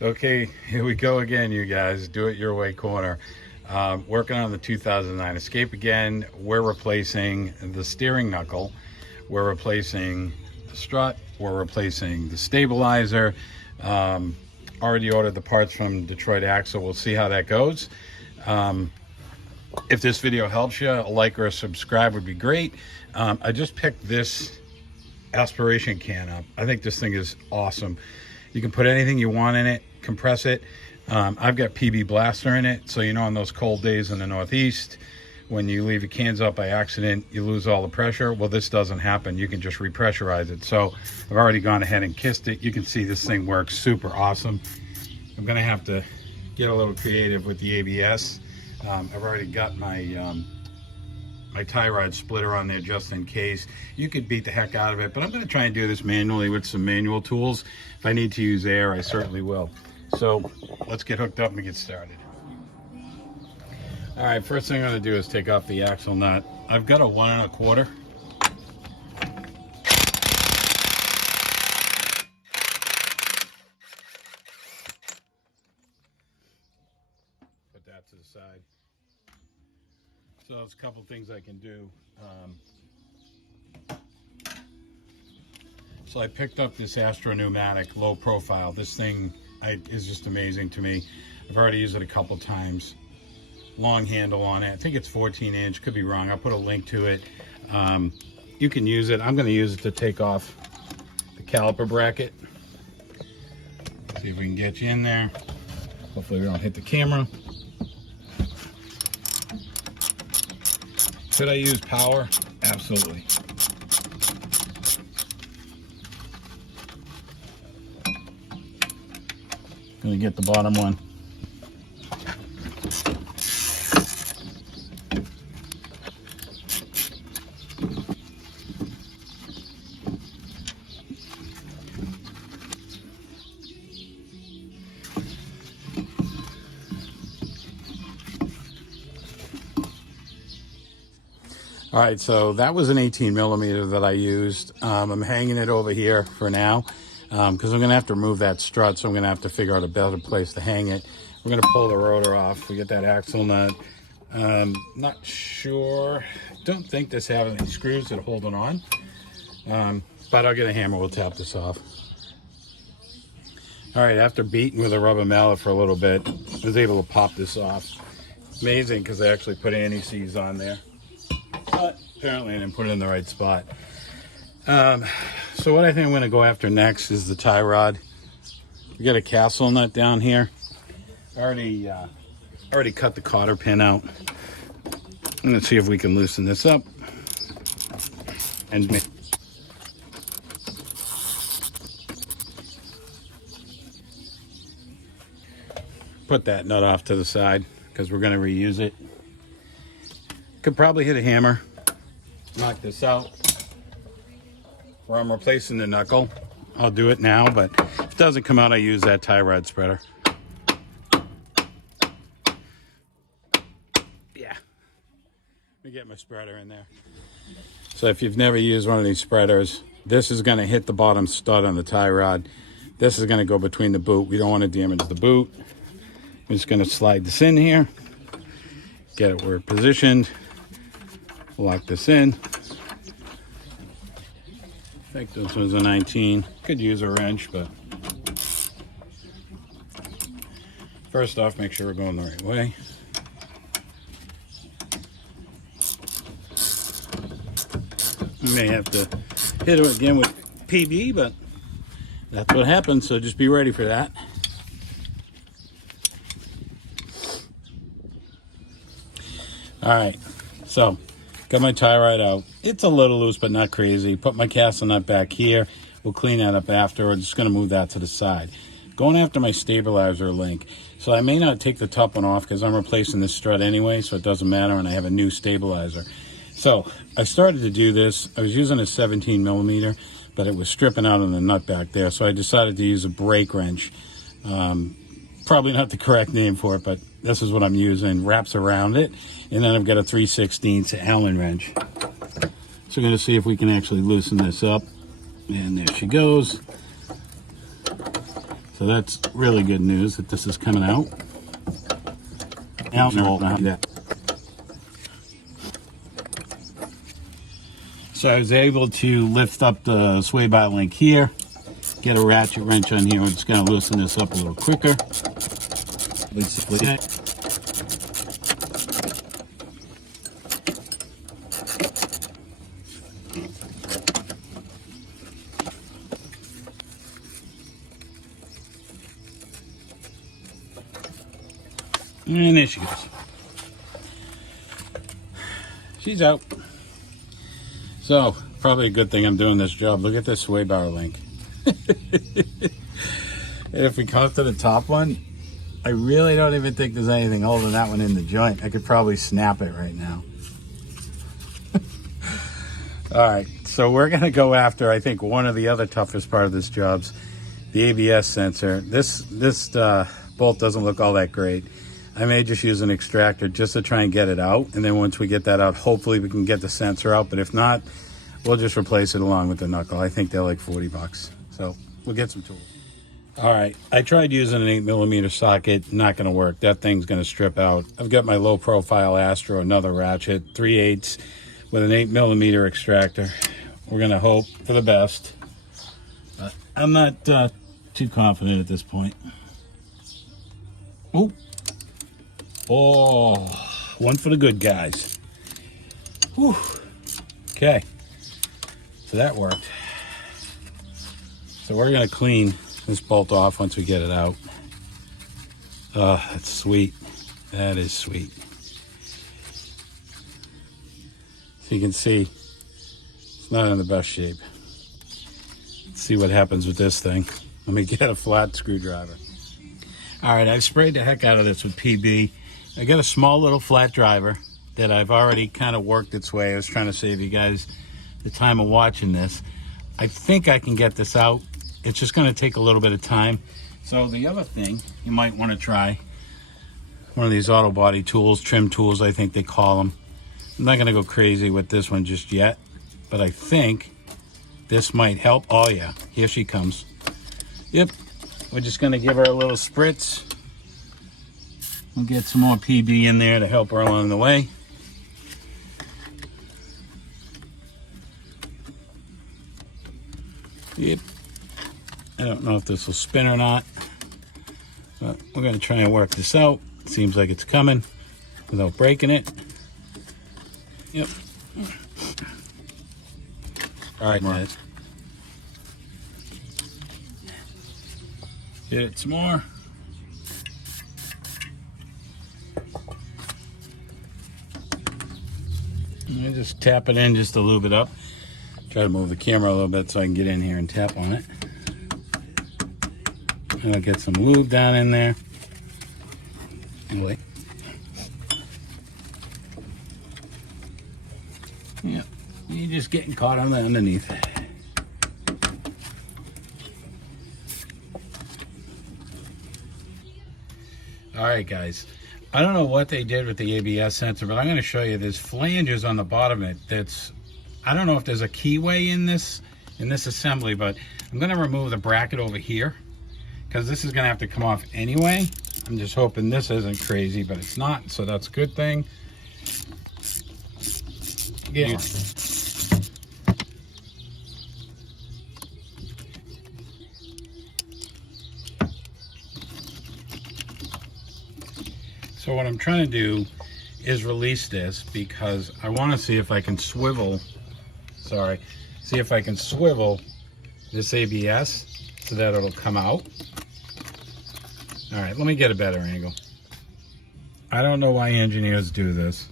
Okay, here we go again, you guys. Do it your way corner. Working on the 2009 Escape again. We're replacing the steering knuckle. We're replacing the strut. We're replacing the stabilizer. Already ordered the parts from Detroit Axle. We'll see how that goes. If this video helps you, a like or a subscribe would be great. I just picked this aspiration can up. I think this thing is awesome. You can put anything you want in it, compress it. I've got PB Blaster in it, so you know on those cold days in the Northeast, when you leave your cans up by accident, you lose all the pressure. Well, this doesn't happen. You can just repressurize it. So I've already gone ahead and kissed it. You can see this thing works super awesome. I'm gonna have to get a little creative with the ABS. I've already got my my tie rod splitter on there just in case. You could beat the heck out of it, but I'm going to try and do this manually with some manual tools. If I need to use air, I certainly will. So let's get hooked up and get started. All right, first thing I'm going to do is take off the axle nut. I've got a 1 1/4. Put that to the side. So there's a couple things I can do. So I picked up this Astro Pneumatic low profile. This thing is just amazing to me. I've already used it a couple times. Long handle on it. I think it's 14 inch, could be wrong. I'll put a link to it. You can use it. I'm going to use it to take off the caliper bracket. See if we can get you in there. Hopefully we don't hit the camera. Should I use power? Absolutely. Gonna get the bottom one. All right, so that was an 18 millimeter that I used. I'm hanging it over here for now because I'm gonna have to remove that strut, so I'm gonna have to figure out a better place to hang it. We're gonna pull the rotor off. We get that axle nut. Not sure, don't think this has any screws that hold it on, but I'll get a hammer, we'll tap this off. All right, after beating with a rubber mallet for a little bit, I was able to pop this off. Amazing, because I actually put anti-seize on there. But apparently I didn't put it in the right spot. So what I think I'm going to go after next is the tie rod. We got a castle nut down here. I already cut the cotter pin out. I'm going to see if we can loosen this up. And put that nut off to the side because we're going to reuse it. Could probably hit a hammer, knock this out. Where I'm replacing the knuckle, I'll do it now, but if it doesn't come out, I use that tie rod spreader. Yeah, let me get my spreader in there. So if you've never used one of these spreaders, this is going to hit the bottom stud on the tie rod. This is going to go between the boot. We don't want to damage the boot. I'm just going to slide this in here, get it where it's positioned. Lock this in. I think this was a 19. Could use a wrench, but first off, make sure we're going the right way. We may have to hit it again with PB, but that's what happens, so just be ready for that. All right, so got my tie rod out. It's a little loose, but not crazy. Put my castle nut back here. We'll clean that up afterwards. Just gonna move that to the side. Going after my stabilizer link. So I may not take the top one off because I'm replacing this strut anyway, so it doesn't matter, and I have a new stabilizer. So I started to do this. I was using a 17 millimeter, but it was stripping out on the nut back there. So I decided to use a brake wrench. Probably not the correct name for it, but this is what I'm using. Wraps around it. And then I've got a 3/16 Allen wrench. So we're going to see if we can actually loosen this up. And there she goes. So that's really good news that this is coming out. So I was able to lift up the sway bar link here, get a ratchet wrench on here. We're just going to loosen this up a little quicker. And there she goes. She's out. So, probably a good thing I'm doing this job. Look at this sway bar link. And if we come up to the top one, I really don't even think there's anything holding that one in the joint. I could probably snap it right now. All right, so we're gonna go after, I think, one of the other toughest part of this job's the ABS sensor. This bolt doesn't look all that great. I may just use an extractor just to try and get it out. And then once we get that out, hopefully we can get the sensor out. But if not, we'll just replace it along with the knuckle. I think they're like 40 bucks. So we'll get some tools. All right, I tried using an 8mm socket. Not gonna work. That thing's gonna strip out. I've got my low profile Astro, another ratchet, 3/8 with an 8mm extractor. We're gonna hope for the best. But I'm not too confident at this point. Ooh. Oh, one for the good guys. Whew. Okay, so that worked. So we're gonna clean this bolt off once we get it out. Oh, that's sweet. That is sweet. So you can see, it's not in the best shape. Let's see what happens with this thing. Let me get a flat screwdriver. All right, I've sprayed the heck out of this with PB. I got a small little flat driver that I've already kind of worked its way. I was trying to save you guys the time of watching this. I think I can get this out. It's just going to take a little bit of time. So the other thing you might want to try, one of these auto body tools, trim tools, I think they call them. I'm not going to go crazy with this one just yet, but I think this might help. Oh yeah, here she comes. Yep, we're just going to give her a little spritz. We'll get some more PB in there to help her along the way. Yep. I don't know if this will spin or not, but we're going to try and work this out. Seems like it's coming without breaking it. Yep. All right, guys. Hit it some more. And just tap it in just a little bit up. Try to move the camera a little bit so I can get in here and tap on it. And I'll get some lube down in there. Anyway. Yep, you're just getting caught on the underneath. All right, guys. I don't know what they did with the ABS sensor, but I'm going to show you. There's flanges on the bottom of it. That's, I don't know if there's a keyway in this assembly, but I'm going to remove the bracket over here because this is going to have to come off anyway. I'm just hoping this isn't crazy, but it's not, so that's a good thing. Yeah. So what I'm trying to do is release this because I want to see if I can swivel, see if I can swivel this ABS so that it'll come out. All right, let me get a better angle. I don't know why engineers do this,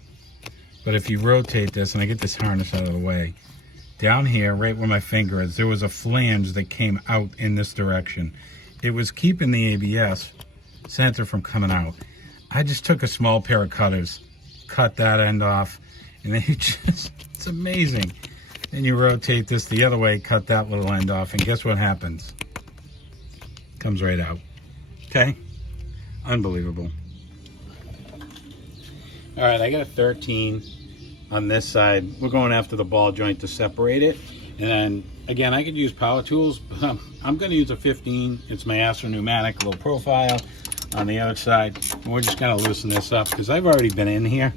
but if you rotate this, and I get this harness out of the way, down here, right where my finger is, there was a flange that came out in this direction. It was keeping the ABS sensor from coming out. I just took a small pair of cutters, cut that end off, and then it's amazing. Then you rotate this the other way, cut that little end off, and guess what happens? Comes right out. Okay? Unbelievable. All right, I got a 13 on this side. We're going after the ball joint to separate it. And then again, I could use power tools, but I'm going to use a 15. It's my Astro pneumatic low profile on the other side. And we're just going to loosen this up because I've already been in here,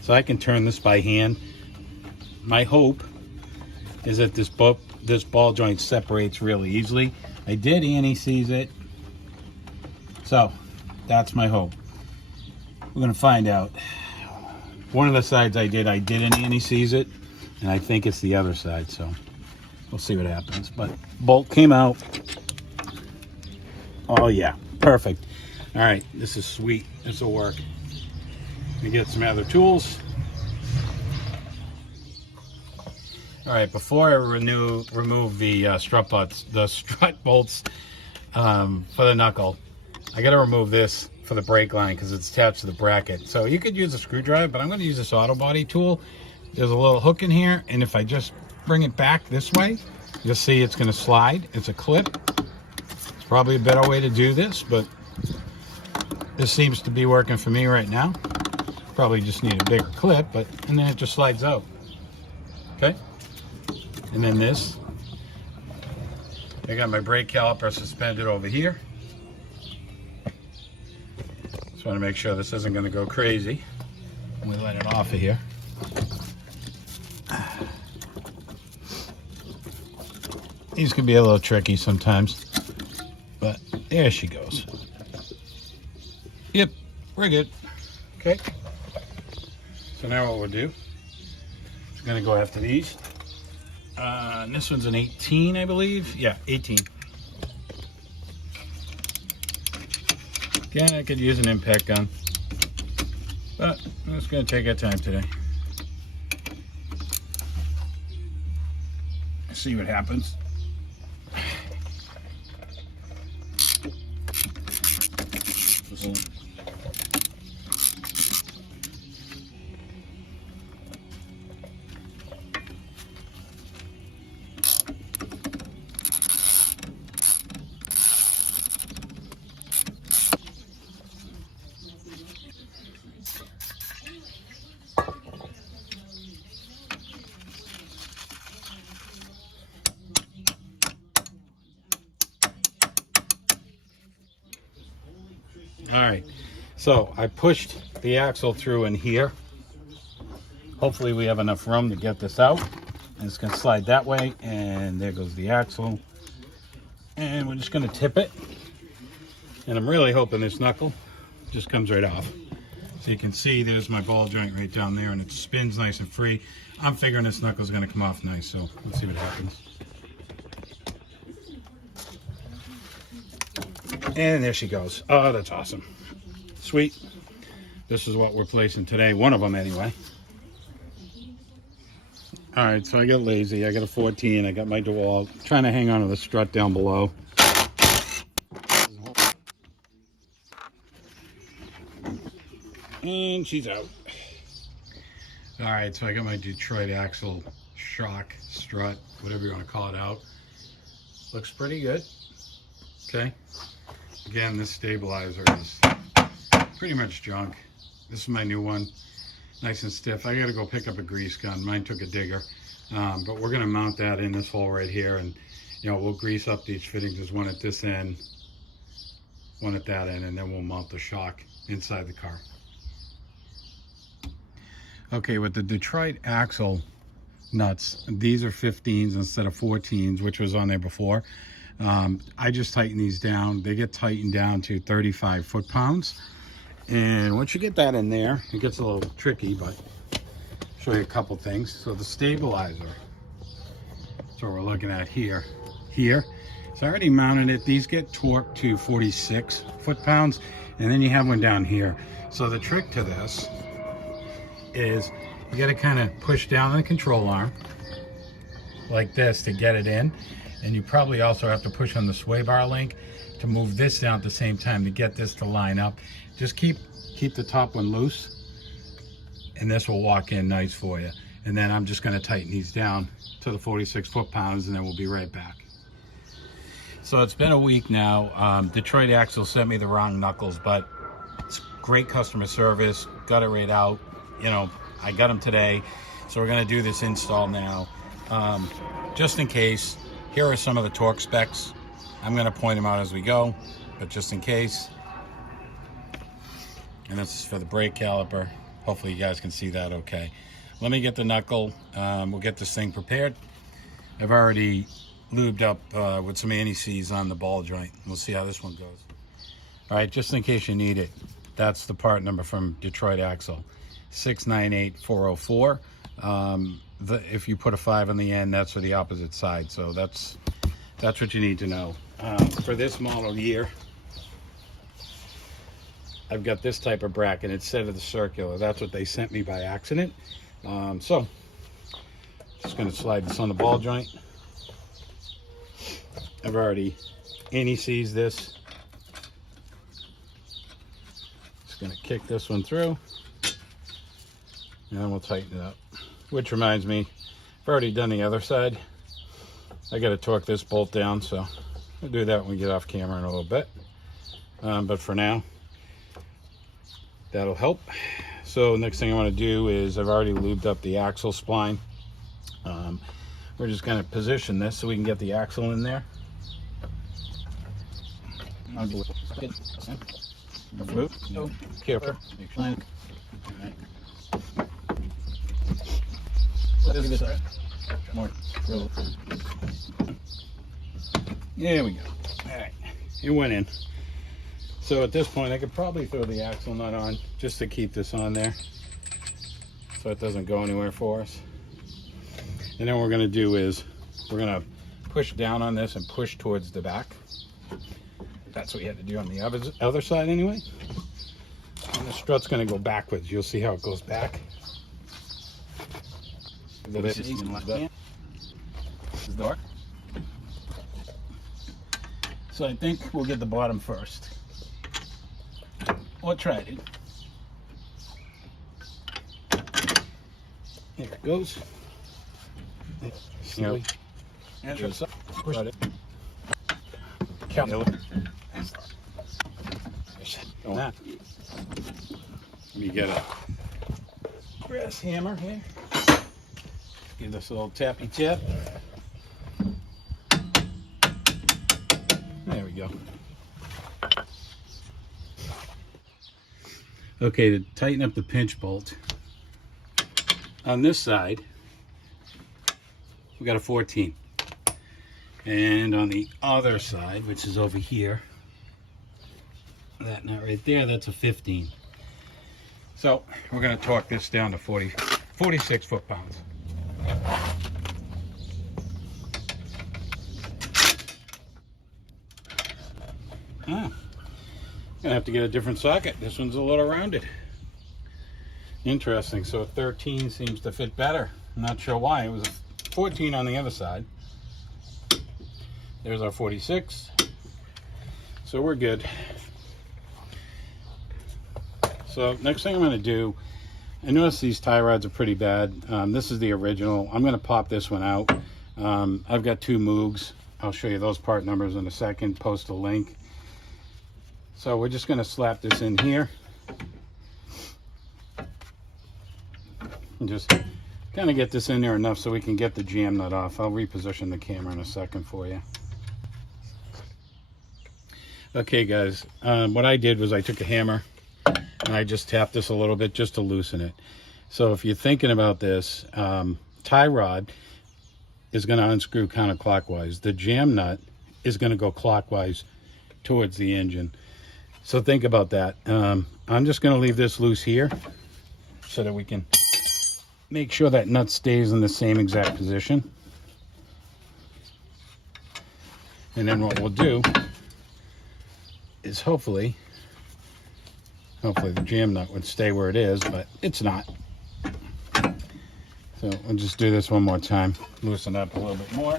so I can turn this by hand. My hope is that this ball joint separates really easily. I did anti-seize it, so that's my hope. We're going to find out. One of the sides I didn't anti-seize it, and I think it's the other side, so we'll see what happens. But bolt came out. Oh yeah, perfect. All right, this is sweet. This will work. Let me get some other tools. All right, before I remove the strut bolts for the knuckle, I got to remove this for the brake line because it's attached to the bracket. So you could use a screwdriver, but I'm going to use this auto body tool. There's a little hook in here, and if I just bring it back this way, you'll see it's going to slide. It's a clip. It's probably a better way to do this, but this seems to be working for me right now. Probably just need a bigger clip, and then it just slides out. Okay? And then this, I got my brake caliper suspended over here. Just want to make sure this isn't going to go crazy when we let it off of here. These can be a little tricky sometimes, but there she goes. Yep, we're good. Okay. So now what we'll do is we're going to go after these. And this one's an 18, I believe. Yeah, 18. Again, I could use an impact gun, but I'm just going to take our time today. See what happens. All right, so I pushed the axle through in here. Hopefully we have enough room to get this out. And it's gonna slide that way, and there goes the axle. And we're just gonna tip it. And I'm really hoping this knuckle just comes right off. So you can see there's my ball joint right down there, and it spins nice and free. I'm figuring this knuckle's gonna come off nice, so let's see what happens. And there she goes. Oh, that's awesome. Sweet. This is what we're placing today. One of them anyway. All right, so I got lazy. I got a 14. I got my DeWalt. Trying to hang on to the strut down below. And she's out. All right, so I got my Detroit axle shock strut, whatever you want to call it, out. Looks pretty good. Okay. Again, this stabilizer is pretty much junk. This is my new one, nice and stiff. I gotta go pick up a grease gun. Mine took a digger, but we're gonna mount that in this hole right here, and we'll grease up these fittings. There's one at this end, one at that end, and then we'll mount the shock inside the car. Okay, with the Detroit axle nuts, these are 15s instead of 14s, which was on there before. I just tighten these down. They get tightened down to 35 foot-pounds. And once you get that in there, it gets a little tricky, but I'll show you a couple things. So the stabilizer, that's what we're looking at here. So I already mounted it. These get torqued to 46 foot-pounds, and then you have one down here. So the trick to this is you got to kind of push down on the control arm like this to get it in. And you probably also have to push on the sway bar link to move this down at the same time to get this to line up. Just keep the top one loose, and this will walk in nice for you. And then I'm just going to tighten these down to the 46 foot-pounds, and then we'll be right back. So it's been a week now. Detroit Axle sent me the wrong knuckles, but it's great customer service. Got it right out. I got them today. So we're going to do this install now. just in case, here are some of the torque specs. I'm going to point them out as we go, but just in case. And this is for the brake caliper. Hopefully you guys can see that okay. Let me get the knuckle. We'll get this thing prepared. I've already lubed up with some anti-seize on the ball joint. We'll see how this one goes. All right, just in case you need it, that's the part number from Detroit Axle, 698404. If you put a 5 on the end, that's for the opposite side. So that's what you need to know. For this model year, I've got this type of bracket instead of the circular. That's what they sent me by accident. So just going to slide this on the ball joint. I've already anti-seized this. Just going to kick this one through, and then we'll tighten it up. Which reminds me, I've already done the other side. I got to torque this bolt down, so we'll do that when we get off camera in a little bit. But for now, that'll help. So next thing I want to do is, I've already lubed up the axle spline. We're just going to position this so we can get the axle in there. Careful. There we go. All right, it went in. So at this point, I could probably throw the axle nut on just to keep this on there so it doesn't go anywhere for us. And then what we're going to do is we're going to push down on this and push towards the back. That's what you had to do on the other side anyway. And the strut's going to go backwards. You'll see how it goes back. This is dark. So I think we'll get the bottom first. Or try it. Here it goes. Slowly. And just push it. Count it. Let me get a brass hammer here. Give this a little tappy tap. There we go. Okay, to tighten up the pinch bolt, on this side, we got a 14. And on the other side, which is over here, that nut right there, that's a 15. So we're going to torque this down to 46 foot-pounds. Gonna have to get a different socket. This one's a little rounded. Interesting. So a 13 seems to fit better. I'm not sure why. It was a 14 on the other side. There's our 46. So we're good. So next thing I'm going to do, I noticed these tie rods are pretty bad. This is the original. I'm going to pop this one out. I've got 2 Moogs. I'll show you those part numbers in a second. Post a link. So we're just going to slap this in here. And just kind of get this in there enough so we can get the jam nut off. I'll reposition the camera in a second for you. Okay guys, what I did was I took a hammer and I just tapped this a little bit just to loosen it. So if you're thinking about this, tie rod is going to unscrew counterclockwise. The jam nut is going to go clockwise towards the engine. So think about that. I'm just going to leave this loose here so that we can make sure that nut stays in the same exact position. And then what we'll do is hopefully the jam nut would stay where it is, but it's not. So we'll just do this one more time. Loosen up a little bit more.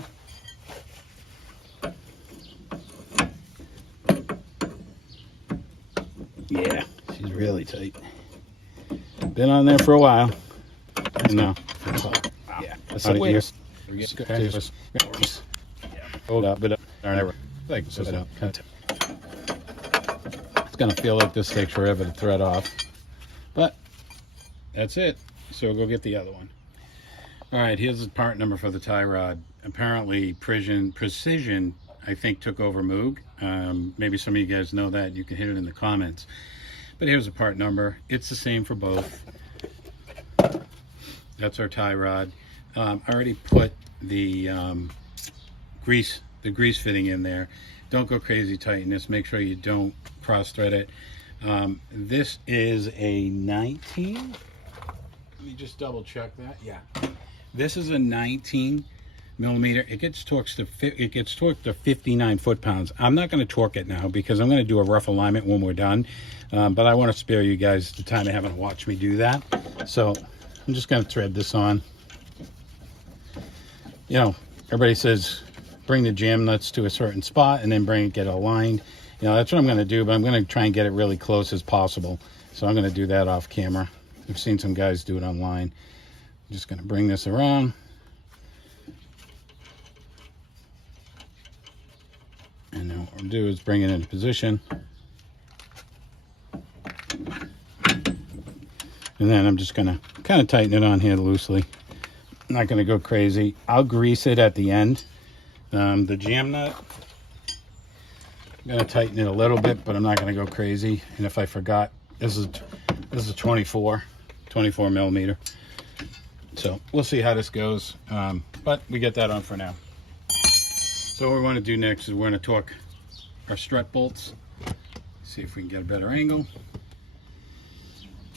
Yeah, she's really tight. Been on there for a while. And now, yeah, that's how it is. Hold up, but like so it up. It's gonna feel like this takes forever to thread off, but that's it. So we'll go get the other one. All right, here's the part number for the tie rod. Apparently Precision, I think, took over Moog. Maybe some of you guys know that. You can hit it in the comments. But here's the part number. It's the same for both. That's our tie rod. I already put the grease fitting in there. Don't go crazy tighten this. Make sure you don't cross thread it. This is a 19. Let me just double check that. Yeah, this is a 19 millimeter. It gets torqued to 59 foot-pounds. I'm not going to torque it now because I'm going to do a rough alignment when we're done. But I want to spare you guys the time of having to watch me do that. So I'm just going to thread this on. You know, everybody says bring the jam nuts to a certain spot and then get it aligned. You know, that's what I'm going to do, but I'm going to try and get it really close as possible. So I'm going to do that off camera. I've seen some guys do it online. I'm just going to bring this around. And then what we'll do is bring it into position. And then I'm just going to kind of tighten it on here loosely. I'm not going to go crazy. I'll grease it at the end. The jam nut, I'm going to tighten it a little bit, but I'm not going to go crazy. And if I forgot, this is a 24 millimeter. So we'll see how this goes. But we get that on for now. So what we want to do next is we're going to torque our strut bolts. See if we can get a better angle.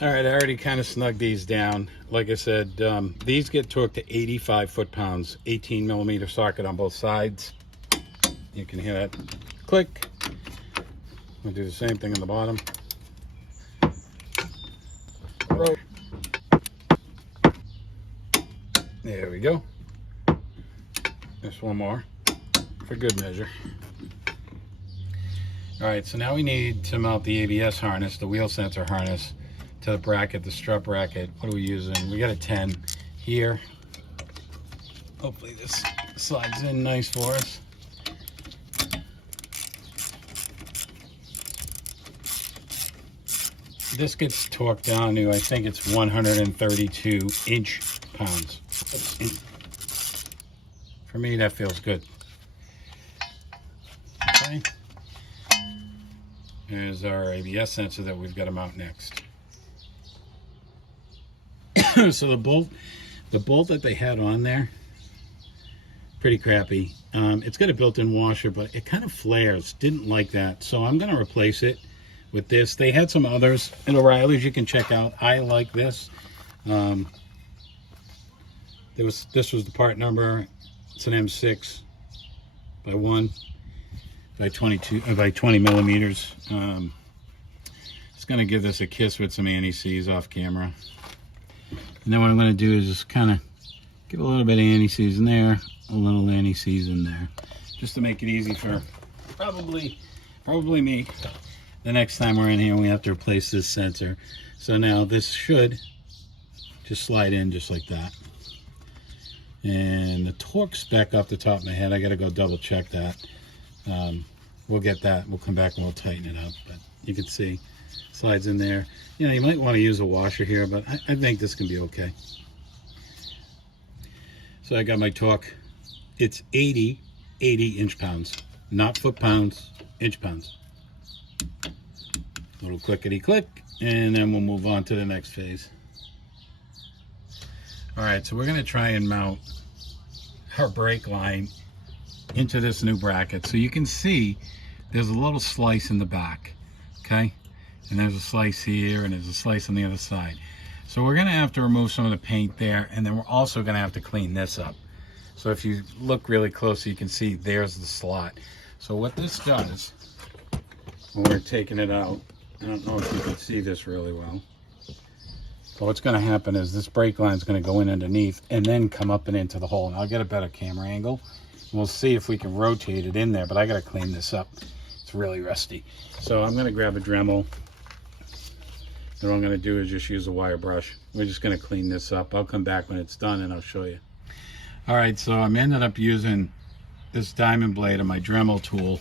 All right, I already kind of snugged these down. Like I said, these get torqued to 85 foot-pounds, 18 millimeter socket on both sides. You can hear that click. We'll do the same thing on the bottom. There we go. Just one more for good measure. All right, so now we need to mount the ABS harness, the wheel sensor harness, to the bracket, the strut bracket. What are we using? We got a 10 here. Hopefully this slides in nice for us. This gets torqued down to, I think it's 132 inch-pounds. For me, that feels good. Okay. Here's our ABS sensor that we've got to mount next. So the bolt that they had on there, pretty crappy. It's got a built-in washer, but it kind of flares. Didn't like that, so I'm going to replace it with this. They had some others at O'Reilly's you can check out. I like this. This was the part number. It's an M6 by 1 by 22 by 20 millimeters. It's going to give this a kiss with some anti-seize off camera. And then what I'm going to do is just kind of give a little bit of anti-seize in there, a little anti-seize in there, just to make it easy for probably me. The next time we're in here, we have to replace this sensor. So now this should just slide in just like that. And the torque spec off the top of my head, I got to go double check that. We'll get that. We'll come back and we'll tighten it up. But you can see, slides in there. You know, you might want to use a washer here, but I think this can be okay. So I got my torque. It's 80 inch-pounds, not foot-pounds, inch-pounds. Little clickety-click, and then we'll move on to the next phase. All right, so we're going to try and mount our brake line into this new bracket. So you can see there's a little slice in the back, okay? And there's a slice here, and there's a slice on the other side. So we're going to have to remove some of the paint there, and then we're also going to have to clean this up. So if you look really close, you can see there's the slot. So what this does, when we're taking it out, I don't know if you can see this really well. So what's going to happen is this brake line is going to go in underneath and then come up and into the hole. And I'll get a better camera angle. And we'll see if we can rotate it in there, but I got to clean this up. It's really rusty. So I'm going to grab a Dremel. And what I'm going to do is just use a wire brush. We're just going to clean this up. I'll come back when it's done and I'll show you. All right, so I'm ended up using this diamond blade of my Dremel tool.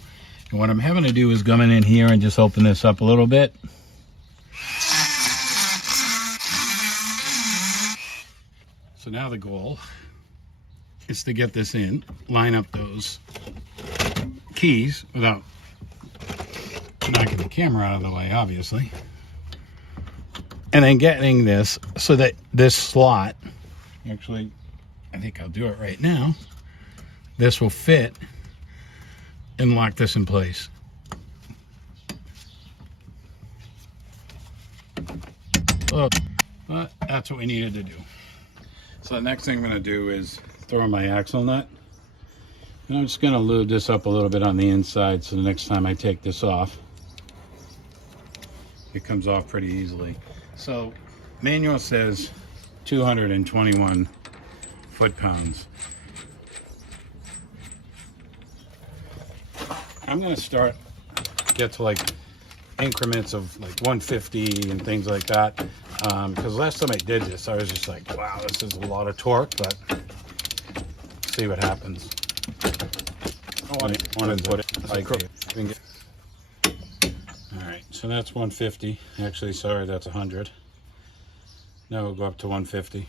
And what I'm having to do is come in here and just open this up a little bit. So now the goal, is to get this in, line up those keys without knocking the camera out of the way, obviously. And then getting this so that this slot, actually, I think I'll do it right now. This will fit and lock this in place. So, but that's what we needed to do. So the next thing I'm going to do is throw in my axle nut. And I'm just going to lube this up a little bit on the inside so the next time I take this off, it comes off pretty easily. So manual says 221 foot-pounds. I'm going to get to like increments of like 150 and things like that, because last time I did this I was just like, wow, this is a lot of torque, but see what happens. I want to put it like alright, so that's 150. Actually, sorry, that's 100. Now we'll go up to 150.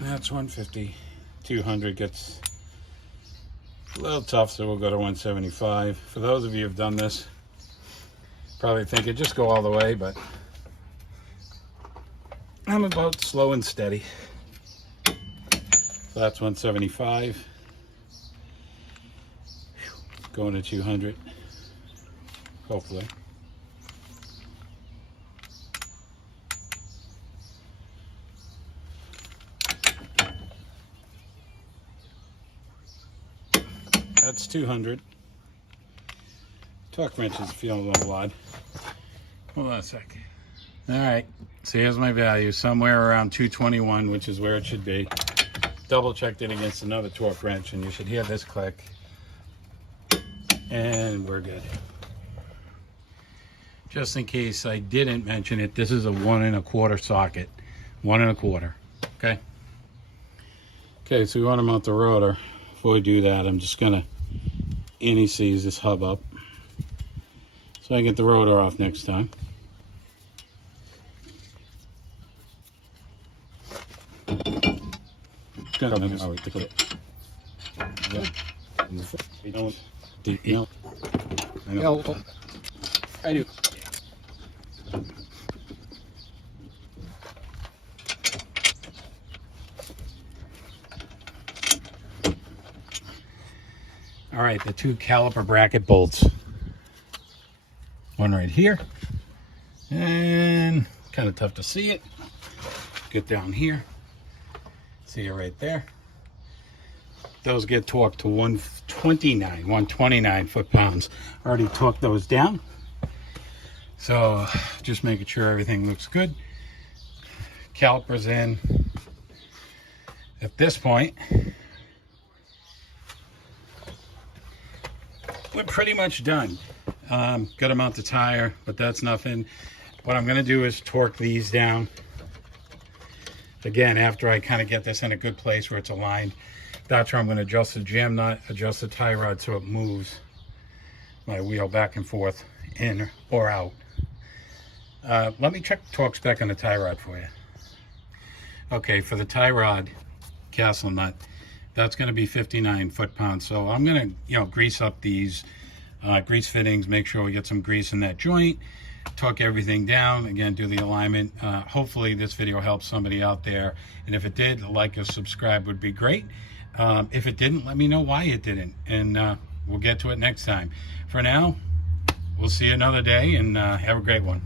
That's 150. 200 gets a little tough, so we'll go to 175. For those of you who've done this, probably think it just go all the way, but I'm about slow and steady. So that's 175. Going to 200, hopefully. That's 200. Torque wrench is feeling a little odd. Hold on a sec. All right, so here's my value, somewhere around 221, which is where it should be. Double checked it against another torque wrench, and you should hear this click. And we're good. Just in case I didn't mention it, this is a 1 1/4 socket. 1 1/4. Okay. Okay, so we want to mount the rotor. Before we do that, I'm just gonna anti-seize this hub up so I get the rotor off next time. I do. All right, the 2 caliper bracket bolts. One right here, and kind of tough to see it. Get down here, see it right there. Those get torqued to 129 foot-pounds. Already torqued those down. So just making sure everything looks good. Calipers in. At this point, we're pretty much done. Got to mount the tire, but that's nothing. What I'm going to do is torque these down. Again, after I kind of get this in a good place where it's aligned, that's where I'm going to adjust the jam nut, adjust the tie rod so it moves my wheel back and forth, in or out. Let me check the torque spec on the tie rod for you. Okay, for the tie rod castle nut, that's going to be 59 foot-pounds. So I'm going to, grease up these grease fittings, make sure we get some grease in that joint, torque everything down, again, do the alignment. Hopefully this video helps somebody out there, and if it did, a like or subscribe would be great. If it didn't, let me know why it didn't, and we'll get to it next time. For now, we'll see you another day, and have a great one.